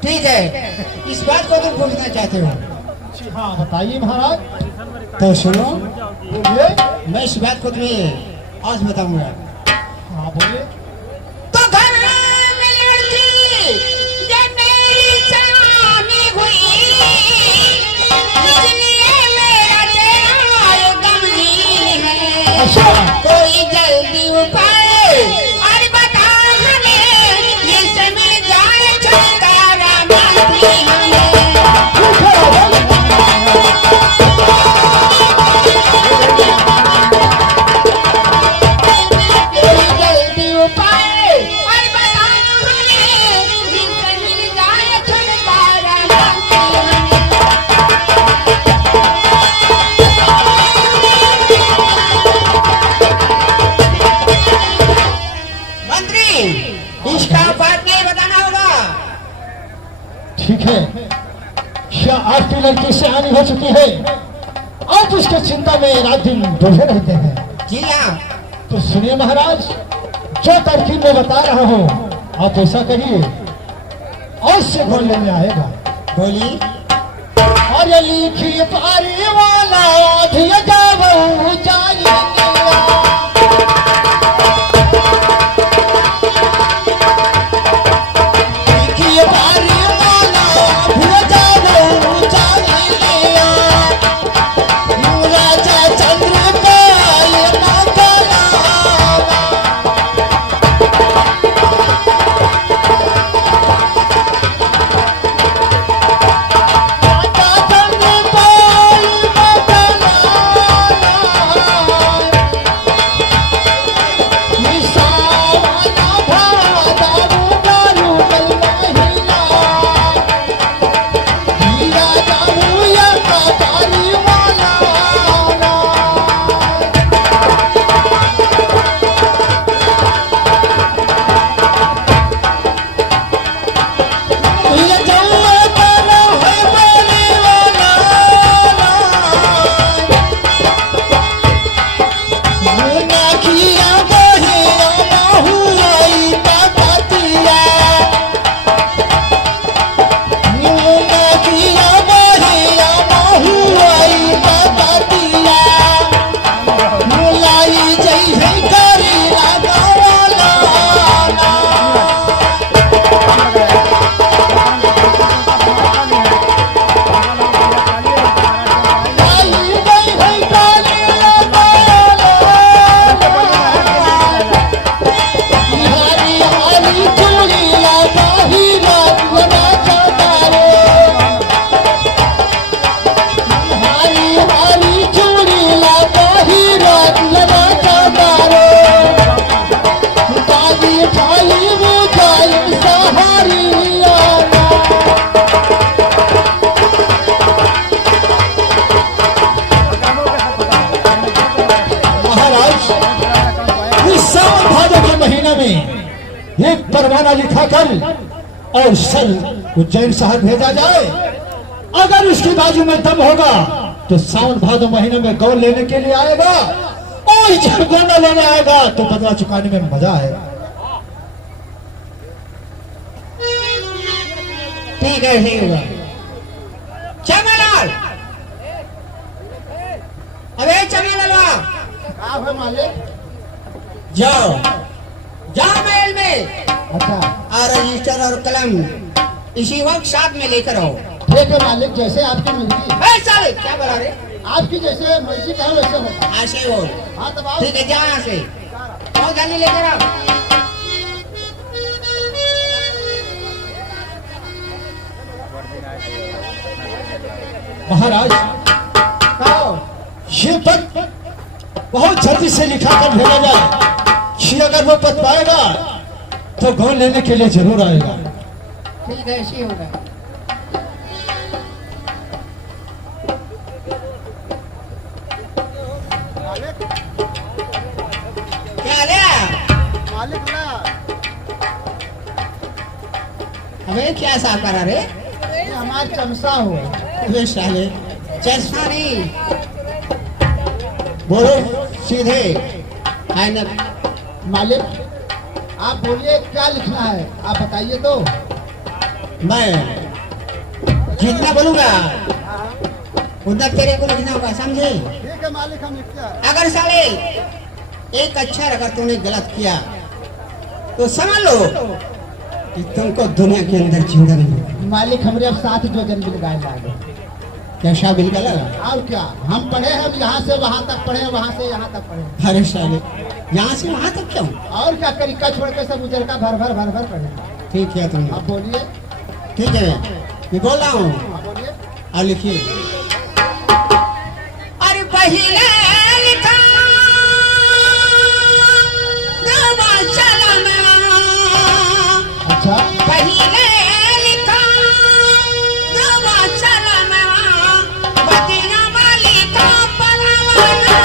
ठीक है, इस बात को तुम पूछना चाहते हो? हाँ बताइए महाराज। तो सुनो, मैं इस बात को तुम्हें आज बताऊंगा। हाँ बोलिए। तो घर में लड़की जब मेरी सयानी हुई, इसलिए मेरा चेहरा गमगीन है। अच्छा। कोई जल्दी उपाय और बता हमें, जिससे मिल जाए छुटकारा मांगती हमें। कोई जल्दी उपाय और बता हमें, जिससे मिल जाए छुटकारा मांगती हमें। मंत्री, इसका बात नहीं बताना होगा। ठीक है, यह आपकी लड़की से आनी हो चुकी है, आप उसके चिंता में रात दिन डूबे रहते हैं। जी हाँ। तो सुनिए महाराज, जो तरकीब मैं बता रहा हूँ आप ऐसा करिए, और से बोल लेने आएगा। बोली। और ये लिखी पारी वाला धिया जावहु चाहिए। लिखी पारी वाला धिया जावहु चाहिए। राजा चंद्रपाल मगला। एक परवाना लिखा कर और सल उज्जैन शहर भेजा जाए। अगर उसकी बाजू में दम होगा तो सावन भादो महीने में गौ लेने के लिए आएगा, और जब गोना लेने आएगा तो बदला चुकाने में मजा आएगा। ठीक है, ठीक होगा। चमलाल, अबे चमलाल, मालिक जाओ जाओ महल में। अच्छा और रजिस्टर और कलम इसी वक्त साथ में लेकर आओ। ठीक है मालिक, जैसे आपकी मर्जी। ए साले क्या बोला रे? आपकी जैसे मर्जी कहो वैसे होगा। ऐसे ही हो। हाँ तब आओ। ठीक है, जा यहाँ से। बहुत जल्दी लेकर आओ। महाराज, कहो। ये पत्र बहुत जल्दी से लिखा कर भेजा जाए कि अगर वो पत्र पाएगा तो गोल लेने के लिए जरूर आएगा। ठीक है, ऐसे ही होगा। क्या लिया? मालिक ना, हमें क्या साफ करा रे? ये हमारा चमचा हो। अबे साले, चश्मा नहीं, बोलो सीधे। ऐनक। मालिक आप बोलिए क्या लिखना है, आप बताइए तो। मैं जितना बोलूंगा उतना तेरे को लिखना होगा, समझे? ठीक है मालिक, हम लिखते हैं। अगर साले एक अक्षर अगर तूने गलत किया तो समझ लो कि तुमको दुनिया के अंदर जिंदा नहीं। मालिक हमारे अब 7 जो जन बिल गाय लागे। कैसा बिल का लगा? और क्या, हम पढ़े, हम यहाँ से वहाँ तक पढ़े, वहाँ से यहाँ तक पढ़े। अरे साले, यहाँ से वहाँ तक क्यों? और क्या करिका छोड़ के सब उजर का भर भर पढ़े। ठीक है तुम। आप बोलिए। ठीक है, मैं बोल रहा हूँ। आप बोलिए। और लिखिए। अरे पहले लिखा नवा चलना, अच्छा, पहले लिखा नवा चलना, बदना वाली का परवाना।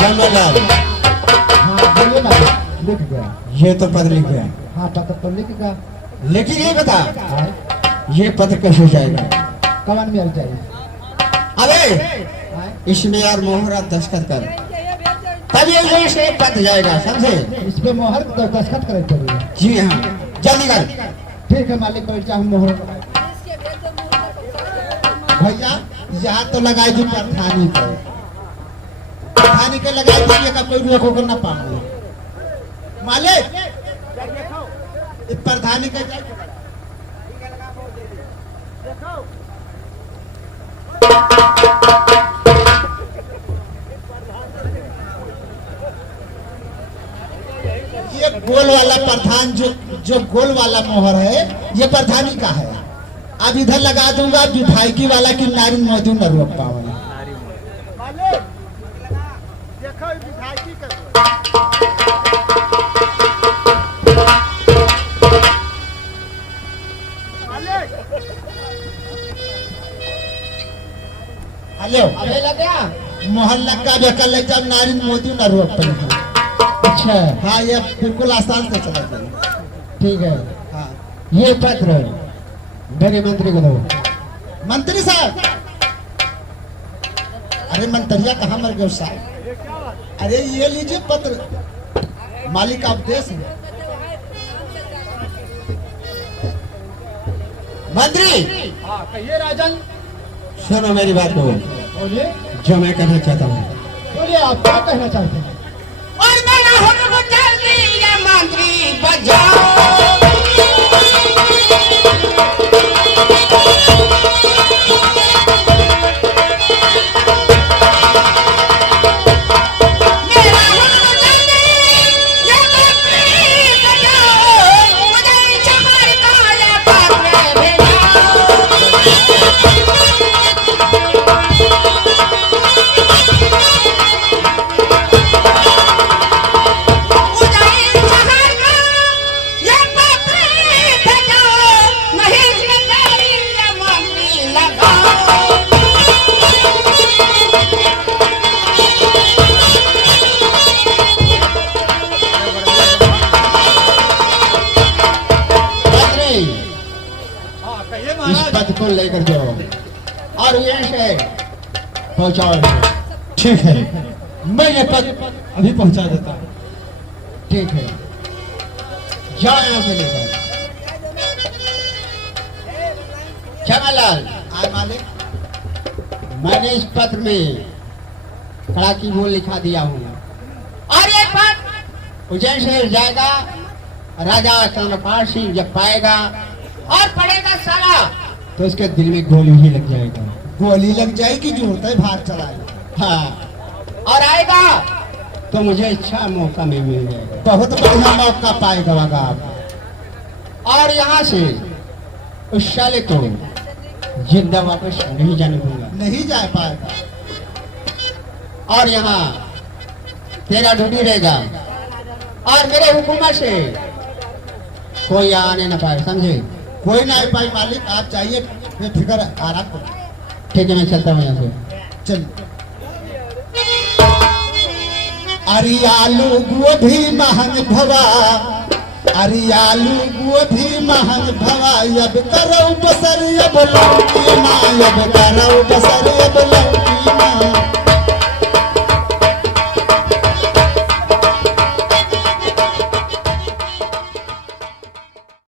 श्यामलाल, हाँ बोलिए ना, लिख गया। ये तो पद लिख गया, हाँ पत्र तो लिख गया। लेकिन ये बता हाँ, ये पद कैसे जाएगा? कवन में चाहिए। अबे हाँ, इसमें यार मोहरा दस्तखत कर, तब ये से पद जाएगा, समझे? इस पे मोहर तो दस्तखत करे पड़ेगा। जी हाँ, जल्दी कर। ठीक है मालिक, बैठ जा, हम मोहर भैया यहाँ तो लगाई थी प्रधानी को, प्रधानी के लगाई थी का कोई रोक होकर ना पाऊंगा। मालिक ये प्रधानी का ये गोल वाला प्रधान जो गोल वाला मोहर है ये प्रधानी का है। अब इधर लगा दूंगा विधायकी वाला की नारी मोदी न रोक पाऊंगा। हेलो, अबे लग गया। मोहल्ला का बेकल लग जब नारी मोदी न रोक पाएंगे। अच्छा हाँ ये बिल्कुल आसान से चला जाए। ठीक है, हाँ ये पत्र मेरे मंत्री को दो। मंत्री साहब, अरे मंत्रिया कहाँ मर गए साहब? अरे ये लीजिए पत्र, मालिक आदेश है। मंत्री कहिए राजन। सुनो मेरी बात को, बोलिए जो मैं कहना चाहता हूँ। बोलिए, आप क्या कहना चाहते हैं। और मैं ना हो जल्दी ये मंत्री बजाओ। इस पद को लेकर जाओ और ये से पहुंचाओ। ठीक है, मैं ये पद अभी पहुंचा देता हूँ। ठीक है, जाओ यहाँ से लेकर। श्यामलाल, आए मालिक, मैंने इस पत्र में कड़ा की बोल लिखा दिया हूँ और ये पत्र उज्जैन शहर जाएगा। राजा चंद्रपाल सिंह जब पाएगा और पढ़ेगा सारा तो उसके दिल में गोली ही लग जाएगा। गोली लग जाएगी जो होता है बाहर चलाएगा। हाँ, और आएगा तो मुझे अच्छा मौका में मिल जाएगा। बहुत बढ़िया मौका पाएगा आप। और यहाँ से उस साले को जिंदा वापस नहीं जाने दूंगा। नहीं जा पाएगा। और यहाँ तेरा ड्यूटी रहेगा और मेरे हुकूमत से कोई आने न पाए, समझे? कोई ना आ पाए मालिक, आप चाहिए बेफिक्र आराम करो। ठीक है, मैं चलता हूँ यहाँ से। चल। अरे आलू गोभी महंग भवा, अरे आलू गोभी महंग भवा, अब करो बसर अब लौकी ना, अब करो बसर अब